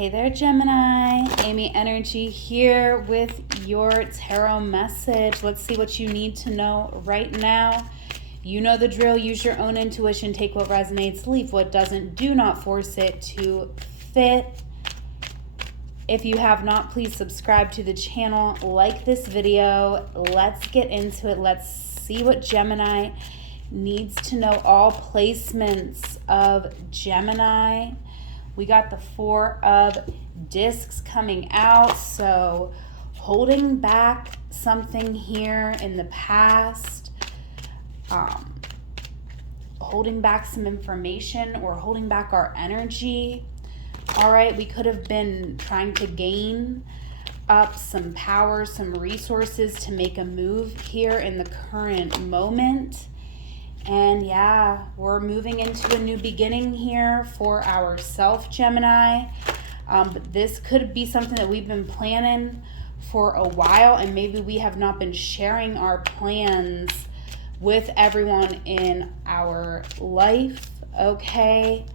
Hey there, Gemini. Amy Energy here with your tarot message. Let's see what you need to know right now. You know the drill. Use your own intuition. Take what resonates, leave what doesn't. Do not force it to fit. If you have not, please subscribe to the channel. Like this video. Let's get into it. Let's see what Gemini needs to know. All placements of Gemini. We got the Four of Discs coming out, so holding back something here in the past, holding back some information or holding back our energy. All right, we could have been trying to gain up some power, some resources to make a move here in the current moment. And yeah, we're moving into a new beginning here for ourselves, Gemini. But this could be something that we've been planning for a while, and maybe we have not been sharing our plans with everyone in our life, okay?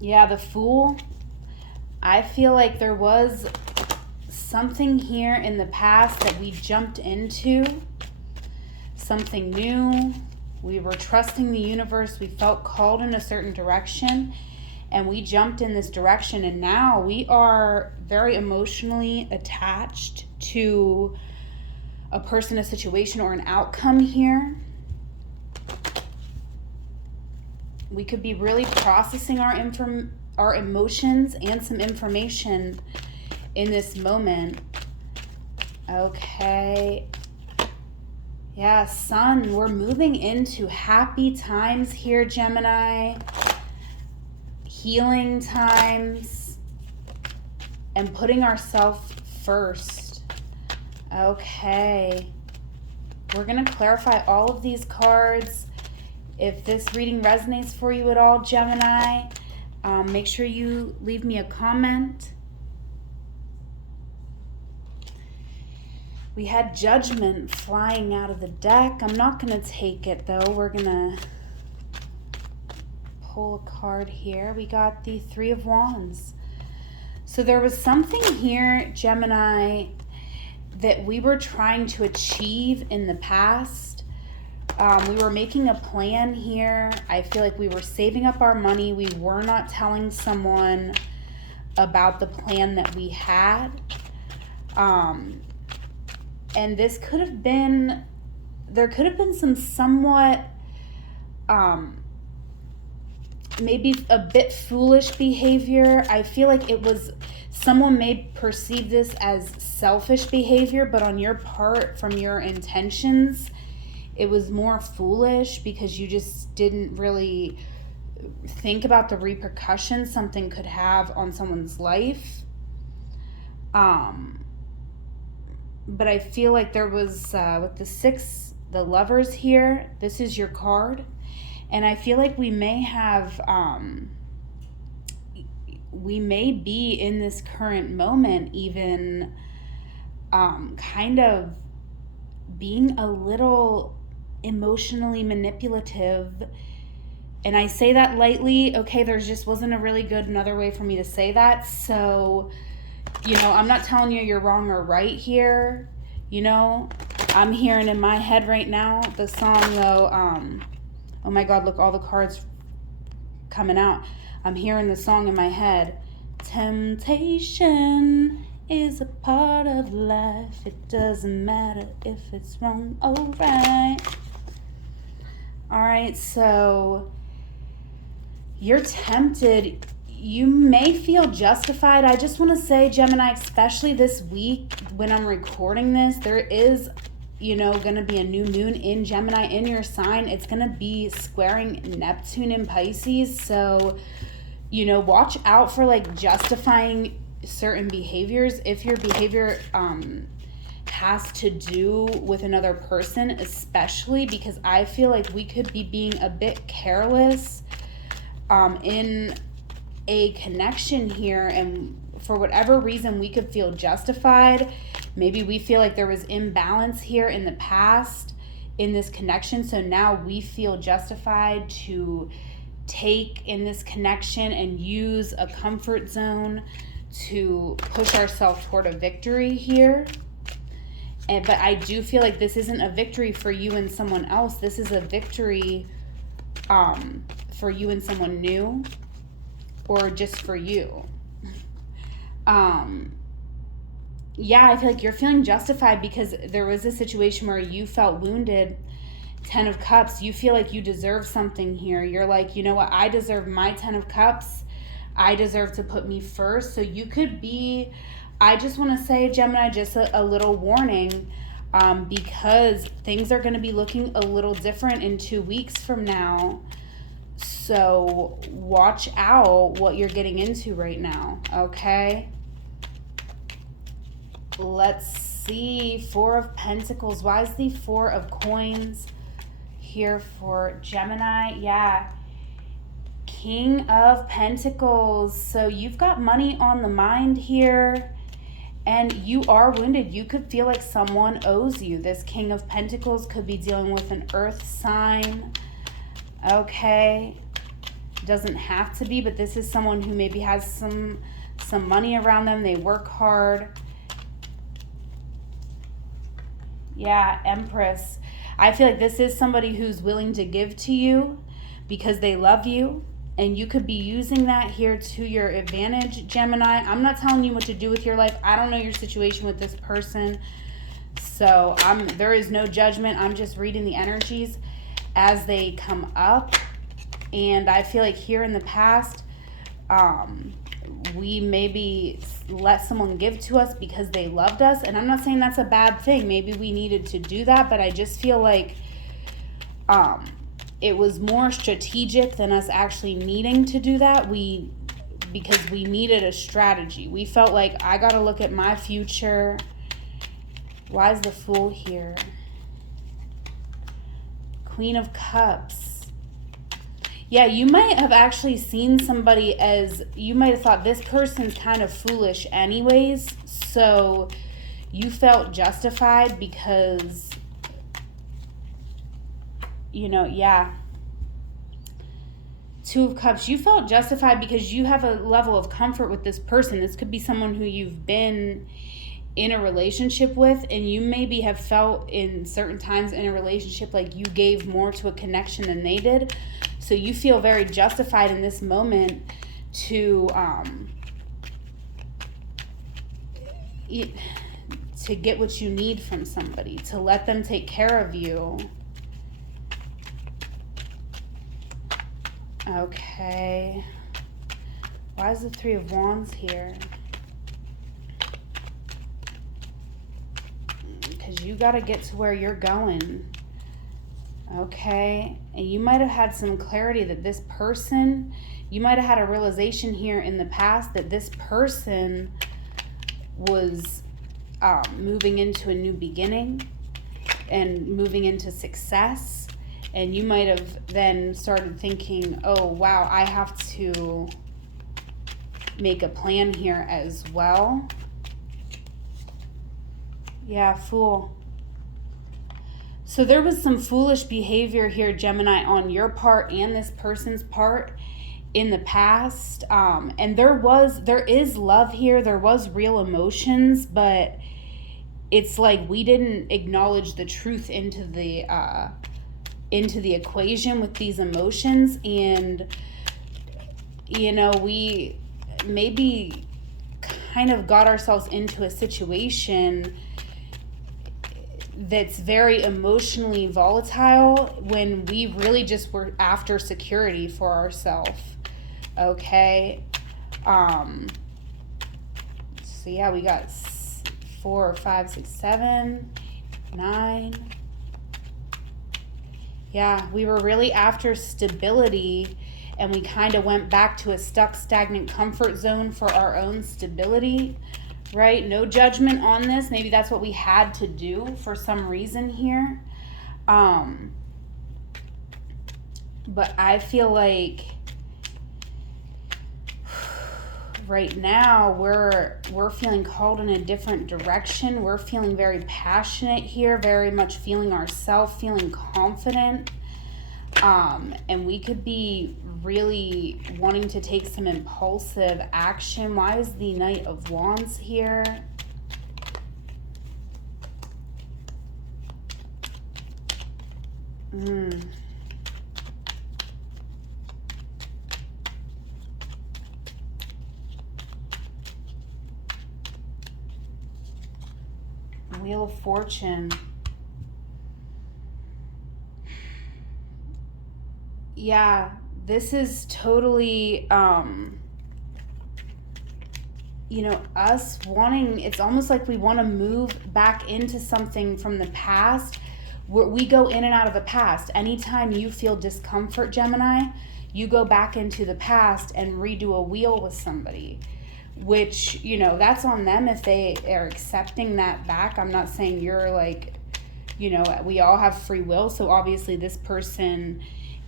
Yeah, the Fool. I feel like there was something here in the past that we jumped into. Something new. We were trusting the universe. We felt called in a certain direction and we jumped in this direction, and now we are very emotionally attached to a person, a situation, or an outcome here. We could be really processing our emotions and some information in this moment. Okay. Yeah, Sun, we're moving into happy times here, Gemini. Healing times. And putting ourselves first. Okay. We're going to clarify all of these cards. If this reading resonates for you at all, Gemini, make sure you leave me a comment. We had Judgment flying out of the deck. I'm not going to take it, though. We're going to pull a card here. We got the Three of Wands. So there was something here, Gemini, that we were trying to achieve in the past. We were making a plan here. I feel like we were saving up our money. We were not telling someone about the plan that we had. And this could have been, there could have been some somewhat, maybe a bit foolish behavior. I feel like it was, someone may perceive this as selfish behavior, but on your part, from your intentions, it was more foolish because you just didn't really think about the repercussions something could have on someone's life. But I feel like there was, with the Six, the Lovers here, this is your card. And I feel like we may have, we may be in this current moment even kind of being a little emotionally manipulative. And I say that lightly, okay, there just wasn't a really good another way for me to say that. So, you know, I'm not telling you you're wrong or right here. You know, I'm hearing in my head right now the song, though, oh my God, look, all the cards coming out. I'm hearing the song in my head. Temptation is a part of life. It doesn't matter if it's wrong or right. All right, so you're tempted. You may feel justified. I just want to say, Gemini, especially this week when I'm recording this, there is, you know, going to be a new moon in Gemini in your sign. It's going to be squaring Neptune in Pisces. So, you know, watch out for like justifying certain behaviors. If your behavior has to do with another person, especially because I feel like we could be being a bit careless in a connection here, and for whatever reason we could feel justified. Maybe we feel like there was imbalance here in the past in this connection, so now we feel justified to take in this connection and use a comfort zone to push ourselves toward a victory here. But I do feel like this isn't a victory for you and someone else. This is a victory for you and someone new, or just for you. Yeah, I feel like you're feeling justified because there was a situation where you felt wounded. 10 of Cups, you feel like you deserve something here. You're like, you know what? I deserve my 10 of Cups. I deserve to put me first. So you could be, I just want to say, Gemini, just a little warning, because things are going to be looking a little different in 2 weeks from now. So watch out what you're getting into right now, okay? Let's see, 4 of Pentacles. Why is the 4 of Coins here for Gemini? Yeah, King of Pentacles. So you've got money on the mind here, and you are wounded. You could feel like someone owes you. This King of Pentacles could be dealing with an earth sign, okay? Doesn't have to be, but this is someone who maybe has some money around them. They work hard. Yeah, Empress. I feel like this is somebody who's willing to give to you because they love you, and you could be using that here to your advantage, Gemini. I'm not telling you what to do with your life. I don't know your situation with this person, so there is no judgment. I'm just reading the energies as they come up. And I feel like here in the past, we maybe let someone give to us because they loved us. And I'm not saying that's a bad thing. Maybe we needed to do that, but I just feel like it was more strategic than us actually needing to do that. Because we needed a strategy. We felt like, I got to look at my future. Why is the Fool here? Queen of Cups. Yeah, you might have actually seen somebody as, you might have thought this person's kind of foolish anyways, so you felt justified because, you know, yeah. 2 of Cups, you felt justified because you have a level of comfort with this person. This could be someone who you've been in a relationship with, and you maybe have felt in certain times in a relationship like you gave more to a connection than they did. So you feel very justified in this moment to get what you need from somebody, to let them take care of you. Okay. Why is the 3 of Wands here? Because you got to get to where you're going. Okay, and you might have had some clarity that this person, you might have had a realization here in the past that this person was moving into a new beginning and moving into success. And you might have then started thinking, oh, wow, I have to make a plan here as well. Yeah, Fool. So there was some foolish behavior here, Gemini, on your part and this person's part in the past. And there is love here. There was real emotions, but it's like we didn't acknowledge the truth into the equation with these emotions. And, you know, we maybe kind of got ourselves into a situation that's very emotionally volatile when we really just were after security for ourselves. Okay. So yeah, we got 4, 5, 6, 7, 9. Yeah, we were really after stability, and we kind of went back to a stuck, stagnant comfort zone for our own stability. Right? No judgment on this. Maybe that's what we had to do for some reason here. But I feel like right now we're feeling called in a different direction. We're feeling very passionate here, very much feeling ourselves, feeling confident. And we could be really wanting to take some impulsive action. Why is the Knight of Wands here? Wheel of Fortune. Yeah, this is totally, you know, us wanting, it's almost like we want to move back into something from the past. We go in and out of the past. Anytime you feel discomfort, Gemini, you go back into the past and redo a wheel with somebody, which, you know, that's on them if they are accepting that back. I'm not saying you're like, you know, we all have free will. So obviously this person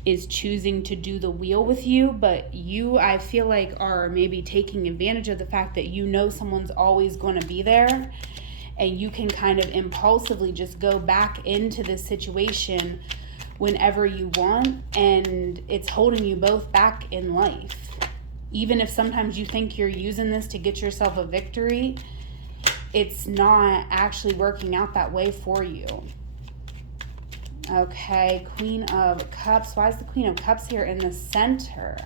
is choosing to do the wheel with you, but you, I feel like, are maybe taking advantage of the fact that you know someone's always going to be there, and you can kind of impulsively just go back into this situation whenever you want, and it's holding you both back in life. Even if sometimes you think you're using this to get yourself a victory, it's not actually working out that way for you. Okay, Queen of Cups. Why is the Queen of Cups here in the center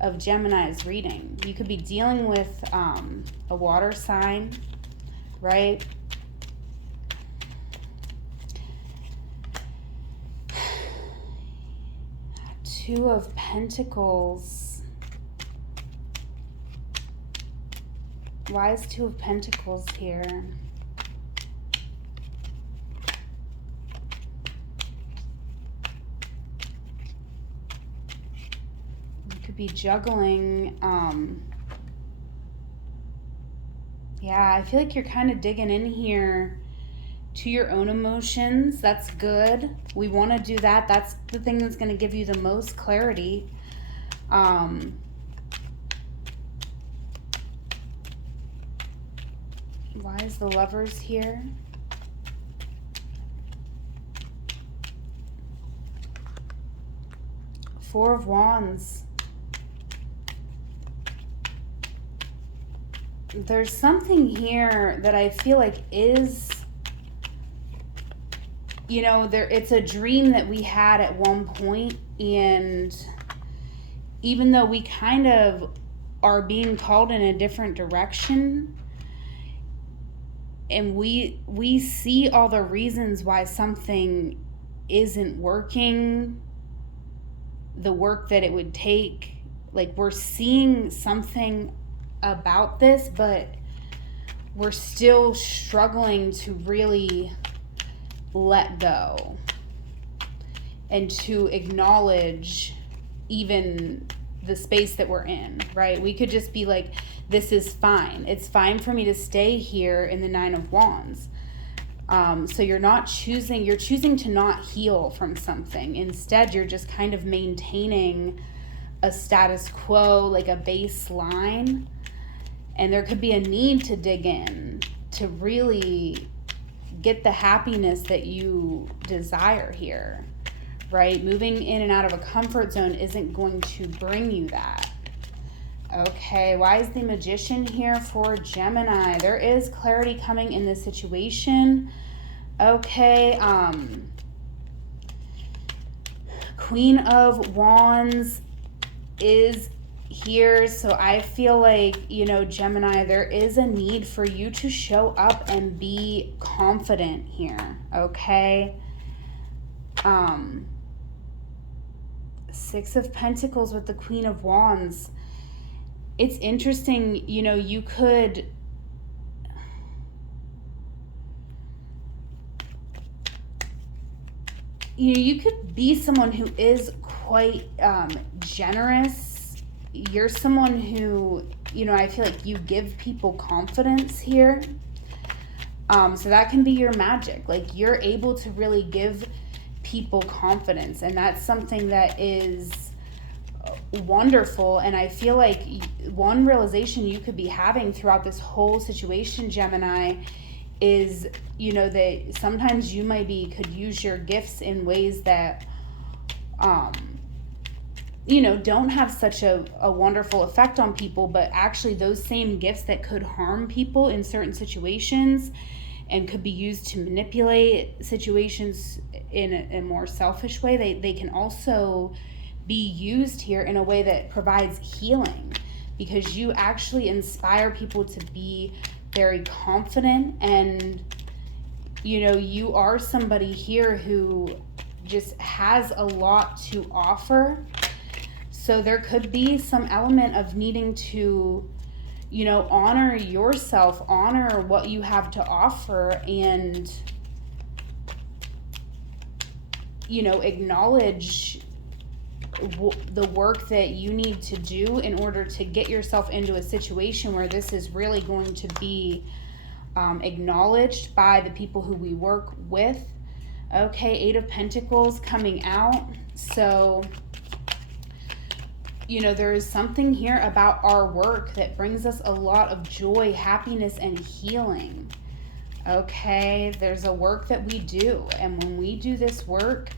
of Gemini's reading? You could be dealing with a water sign, right? Two of Pentacles. Why is Two of Pentacles here? Be juggling. Yeah, I feel like you're kind of digging in here to your own emotions. That's good. We want to do that. That's the thing that's going to give you the most clarity. Why is the Lovers here? Four of Wands. There's something here that I feel like is, you know, it's a dream that we had at one point, and even though we kind of are being called in a different direction, and we see all the reasons why something isn't working, the work that it would take, like we're seeing something about this, but we're still struggling to really let go and to acknowledge even the space that we're in, right? We could just be like, this is fine. It's fine for me to stay here in the Nine of Wands. So you're choosing to not heal from something. Instead, you're just kind of maintaining a status quo, like a baseline. And there could be a need to dig in to really get the happiness that you desire here, right? Moving in and out of a comfort zone isn't going to bring you that. Okay, why is the Magician here for Gemini? There is clarity coming in this situation. Okay, Queen of Wands is here, so I feel like, you know, Gemini, there is a need for you to show up and be confident here, okay? Six of Pentacles with the Queen of Wands. It's interesting, you know, you could be someone who is quite generous. You're someone who, you know, I feel like you give people confidence here. So that can be your magic. Like, you're able to really give people confidence, and that's something that is wonderful. And I feel like one realization you could be having throughout this whole situation, Gemini, is, you know, that sometimes you could use your gifts in ways that don't have such a wonderful effect on people, but actually those same gifts that could harm people in certain situations and could be used to manipulate situations in a more selfish way, they can also be used here in a way that provides healing, because you actually inspire people to be very confident, and you are somebody here who just has a lot to offer. So there could be some element of needing to honor yourself, honor what you have to offer, and acknowledge the work that you need to do in order to get yourself into a situation where this is really going to be acknowledged by the people who we work with. Okay, 8 of Pentacles coming out. So there is something here about our work that brings us a lot of joy, happiness, and healing. Okay, there's a work that we do, and when we do this work,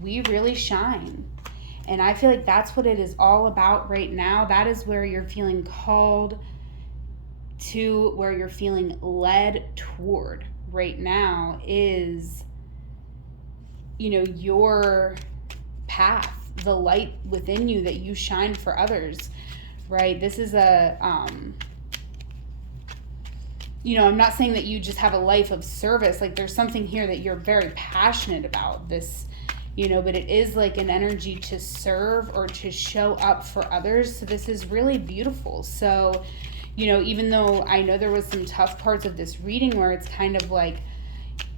we really shine. And I feel like that's what it is all about right now. That is where you're feeling called to, where you're feeling led toward right now is, your path, the light within you that you shine for others, right? This is I'm not saying that you just have a life of service. Like, there's something here that you're very passionate about this, but it is like an energy to serve or to show up for others. So this is really beautiful. So, even though I know there was some tough parts of this reading where it's kind of like,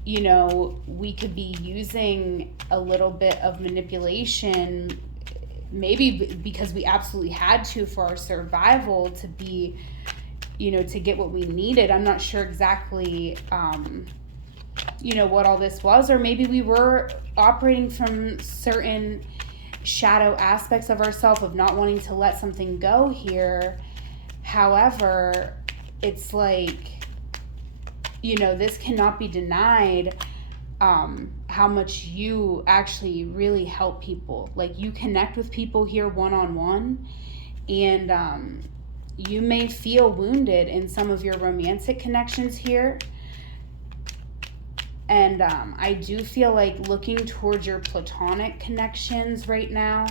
we could be using a little bit of manipulation, maybe because we absolutely had to for our survival to be, to get what we needed. I'm not sure exactly, what all this was, or maybe we were operating from certain shadow aspects of ourselves of not wanting to let something go here. However, it's like, this cannot be denied, how much you actually really help people. Like, you connect with people here one-on-one, and you may feel wounded in some of your romantic connections here. And I do feel like looking towards your platonic connections right now,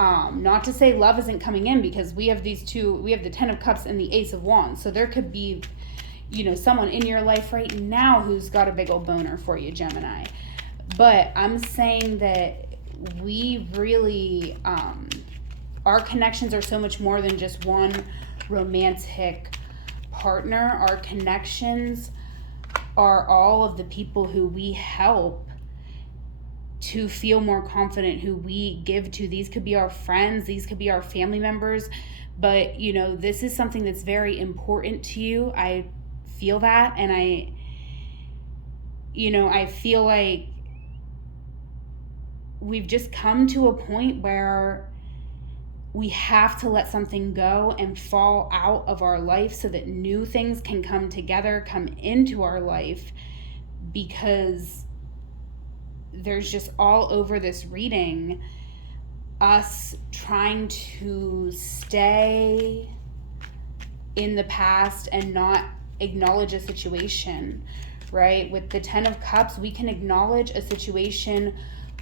not to say love isn't coming in, because we have these two, we have the 10 of Cups and the Ace of Wands. So there could be, someone in your life right now who's got a big old boner for you, Gemini. But I'm saying that we really, our connections are so much more than just one romantic partner. Our connections are all of the people who we help to feel more confident, who we give to. These could be our friends, these could be our family members, but this is something that's very important to you. I feel that, and I feel like we've just come to a point where we have to let something go and fall out of our life so that new things can come together, come into our life, because there's just all over this reading us trying to stay in the past and not acknowledge a situation, right? With the 10 of Cups, we can acknowledge a situation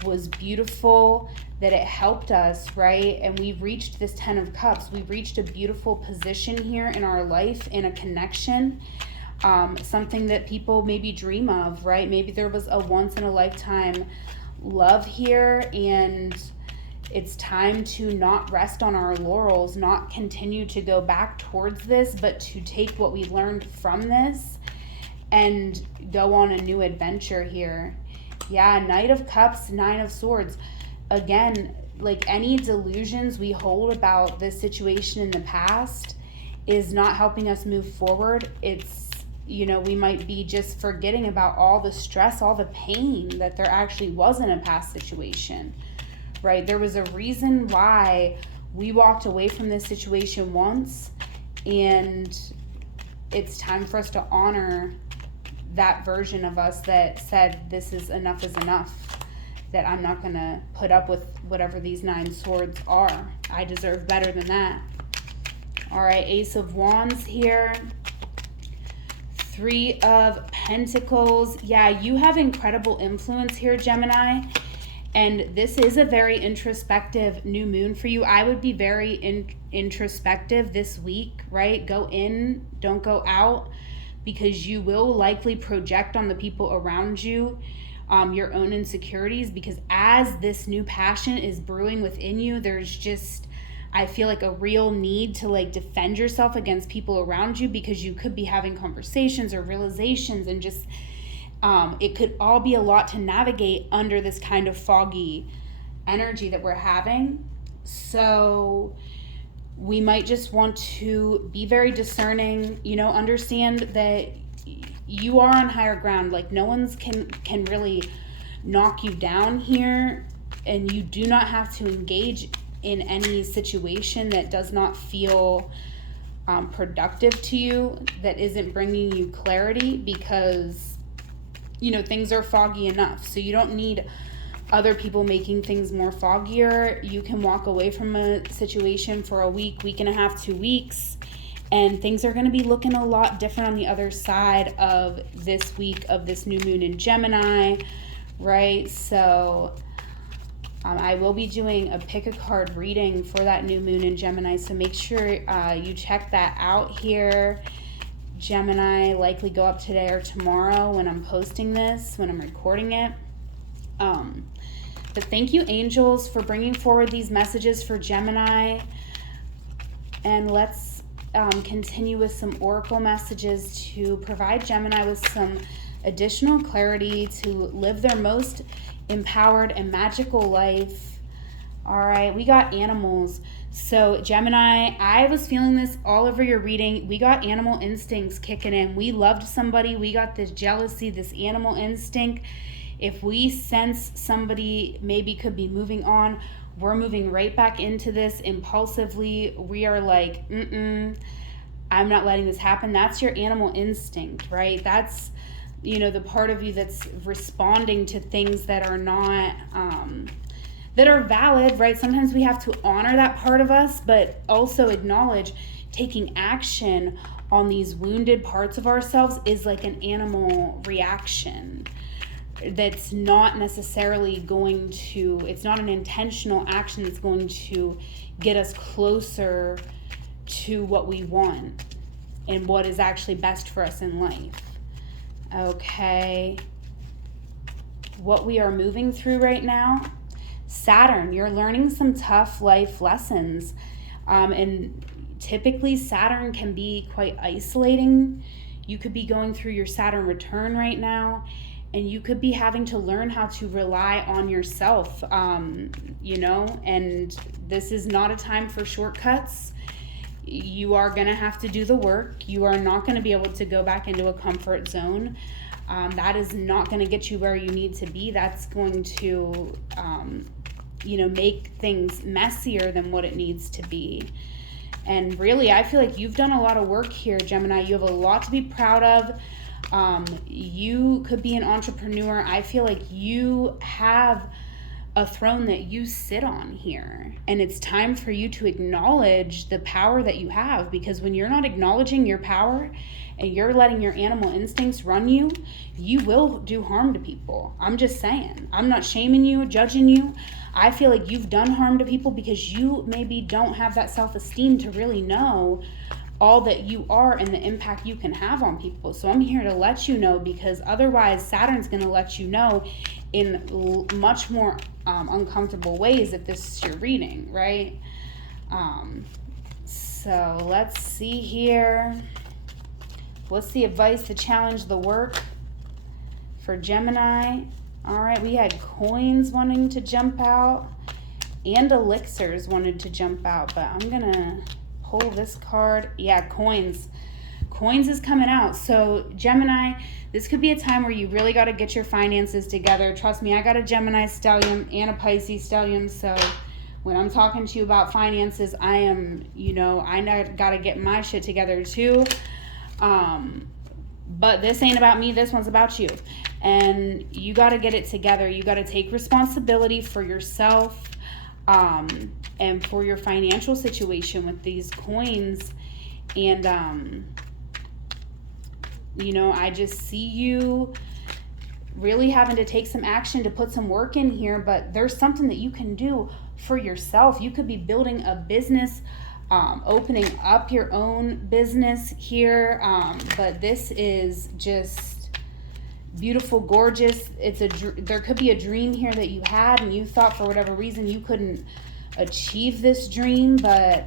was beautiful, that it helped us, right? And we've reached this 10 of Cups. We've reached a beautiful position here in our life, in a connection, something that people maybe dream of, right? Maybe there was a once in a lifetime love here, and it's time to not rest on our laurels, not continue to go back towards this, but to take what we learned from this and go on a new adventure here. Yeah, Knight of Cups, 9 of Swords. Again, like, any delusions we hold about this situation in the past is not helping us move forward. It's, we might be just forgetting about all the stress, all the pain that there actually was in a past situation, right? There was a reason why we walked away from this situation once, and it's time for us to honor that version of us that said this is enough, that I'm not going to put up with whatever these 9 swords are. I deserve better than that. All right, Ace of Wands here. 3 of Pentacles. Yeah, you have incredible influence here, Gemini. And this is a very introspective new moon for you. I would be very introspective this week, right? Go in, don't go out, because you will likely project on the people around you your own insecurities, because as this new passion is brewing within you, there's just, I feel like, a real need to like defend yourself against people around you, because you could be having conversations or realizations, and just it could all be a lot to navigate under this kind of foggy energy that we're having. So we might just want to be very discerning, you know, understand that you are on higher ground. Like, no one's can really knock you down here, and you do not have to engage in any situation that does not feel productive to you, that isn't bringing you clarity, because, you know, things are foggy enough. So you don't need other people making things more foggier. You can walk away from a situation for a week, week and a half, 2 weeks, and things are going to be looking a lot different on the other side of this week of this new moon in Gemini, right? So I will be doing a pick a card reading for that new moon in Gemini, so make sure you check that out here. Gemini likely go up today or tomorrow when I'm posting this, when I'm recording it. But thank you, angels, for bringing forward these messages for Gemini. And let's continue with some oracle messages to provide Gemini with some additional clarity to live their most empowered and magical life. All right, we got animals. So Gemini, I was feeling this all over your reading. We got animal instincts kicking in. We loved somebody. We got this jealousy, this animal instinct. If we sense somebody maybe could be moving on, we're moving right back into this impulsively. We are like, I'm not letting this happen. That's your animal instinct, right? That's, you know, the part of you that's responding to things that are not that are valid, right? Sometimes we have to honor that part of us, but also acknowledge taking action on these wounded parts of ourselves is like an animal reaction. That's not necessarily going to, it's not an intentional action that's going to get us closer to what we want and what is actually best for us in life. Okay. What we are moving through right now, Saturn, you're learning some tough life lessons. And typically Saturn can be quite isolating. You could be going through your Saturn return right now, and you could be having to learn how to rely on yourself, you know, and this is not a time for shortcuts. You are going to have to do the work. You are not going to be able to go back into a comfort zone. That is not going to get you where you need to be. That's going to, you know, make things messier than what it needs to be. And really, I feel like you've done a lot of work here, Gemini. You have a lot to be proud of. You could be an entrepreneur. I feel like you have a throne that you sit on here, and it's time for you to acknowledge the power that you have, because when you're not acknowledging your power and you're letting your animal instincts run you, you will do harm to people. I'm just saying. I'm not shaming you, judging you. I feel like you've done harm to people because you maybe don't have that self-esteem to really know all that you are and the impact you can have on people. So I'm here to let you know, because otherwise Saturn's going to let you know in much more uncomfortable ways if this is your reading, right? So let's see here. What's the advice to challenge the work for Gemini? All right, we had coins wanting to jump out and elixirs wanted to jump out, but I'm gonna pull this card. Yeah, coins. Coins is coming out. So Gemini, this could be a time where you really got to get your finances together. Trust me, I got a Gemini stellium and a Pisces stellium. So when I'm talking to you about finances, I am, you know, I got to get my shit together too. But this ain't about me. This one's about you. and you got to get it together. You got to take responsibility for yourself, and for your financial situation with these coins. And you know, I just see you really having to take some action to put some work in here, but there's something that you can do for yourself. You could be building a business, opening up your own business here, but this is just beautiful, gorgeous. There could be a dream here that you had and you thought for whatever reason you couldn't achieve this dream, but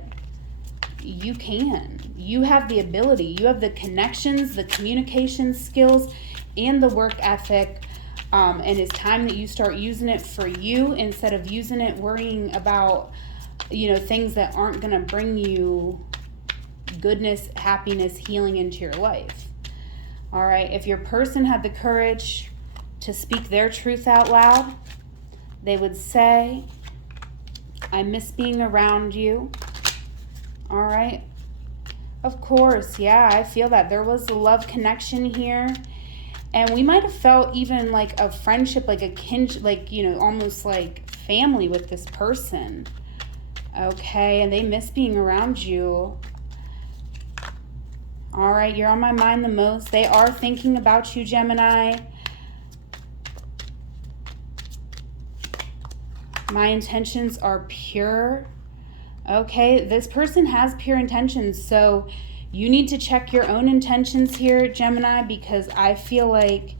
you can. You have the ability, you have the connections, the communication skills, and the work ethic, and it's time that you start using it for you instead of using it worrying about, you know, things that aren't going to bring you goodness, happiness, healing into your life. All right, if your person had the courage to speak their truth out loud, they would say, I miss being around you. All right. Of course, yeah, I feel that. There was a love connection here. And we might have felt even like a friendship, like a like, you know, almost like family with this person. Okay, and they miss being around you. All right, you're on my mind the most. They are thinking about you, Gemini. My intentions are pure. Okay, this person has pure intentions, so you need to check your own intentions here, Gemini, because I feel like,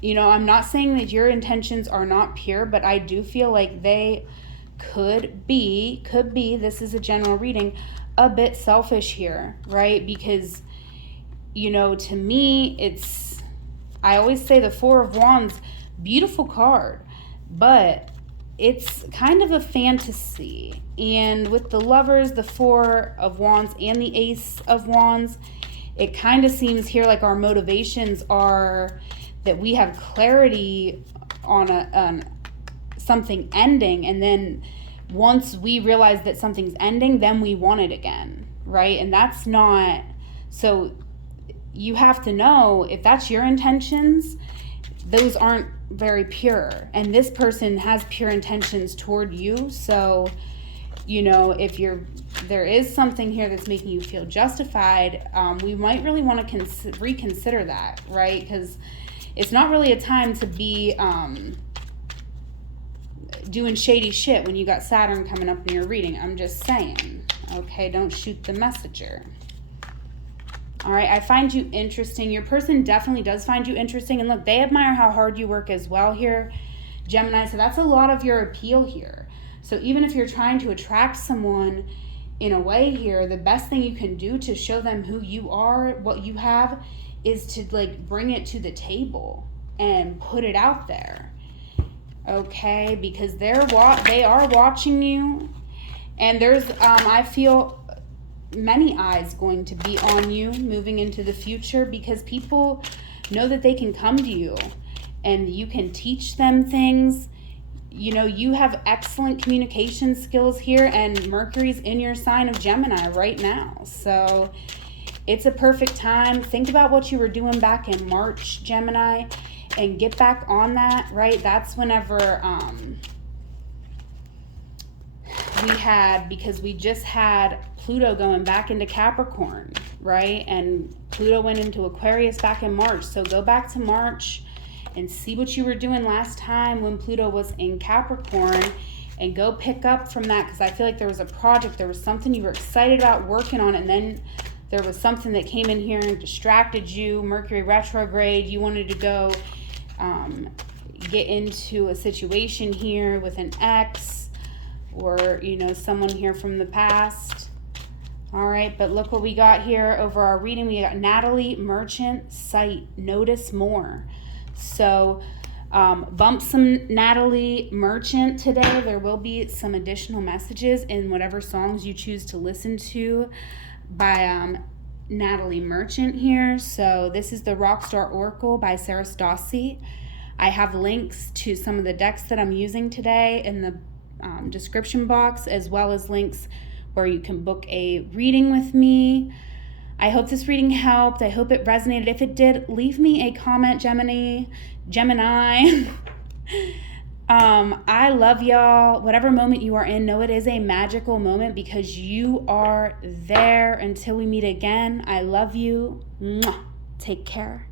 you know, I'm not saying that your intentions are not pure, but I do feel like they could be, this is a general reading, a bit selfish here, right? Because, you know, to me, I always say the Four of Wands, beautiful card, but it's kind of a fantasy. And with the Lovers, the Four of Wands, and the Ace of Wands, it kind of seems here like our motivations are that we have clarity on something ending, and then once we realize that something's ending, then we want it again, right? And that's not, so you have to know if that's your intentions, those aren't very pure, and this person has pure intentions toward you. So, you know, if there is something here that's making you feel justified, we might really want to reconsider that, right? Because it's not really a time to be doing shady shit when you got Saturn coming up in your reading. I'm just saying, okay? Don't shoot the messenger. All right, I find you interesting. Your person definitely does find you interesting. And look, they admire how hard you work as well here, Gemini. So that's a lot of your appeal here. So even if you're trying to attract someone in a way here, the best thing you can do to show them who you are, what you have, is to like bring it to the table and put it out there. Okay, because they are watching you, and there's I feel many eyes going to be on you moving into the future, because people know that they can come to you and you can teach them things. You know, you have excellent communication skills here, and Mercury's in your sign of Gemini right now. So it's a perfect time. Think about what you were doing back in March, Gemini, and get back on that, right? That's whenever because we just had Pluto going back into Capricorn, right? And Pluto went into Aquarius back in March. So go back to March and see what you were doing last time when Pluto was in Capricorn, and go pick up from that, because I feel like there was a project, there was something you were excited about working on, and then there was something that came in here and distracted you. Mercury retrograde, you wanted to go get into a situation here with an ex, or, you know, someone here from the past. All right, but look what we got here over our reading. We got Natalie Merchant, Sight, Notice More. So bump some Natalie Merchant today. There will be some additional messages in whatever songs you choose to listen to by Natalie Merchant here. So this is the Rockstar Oracle by Sarah Stassi. I have links to some of the decks that I'm using today in the description box, as well as links where you can book a reading with me. I hope this reading helped. I hope it resonated. If it did, leave me a comment, Gemini. I love y'all. Whatever moment you are in, know it is a magical moment because you are there. Until we meet again, I love you. Mwah. Take care.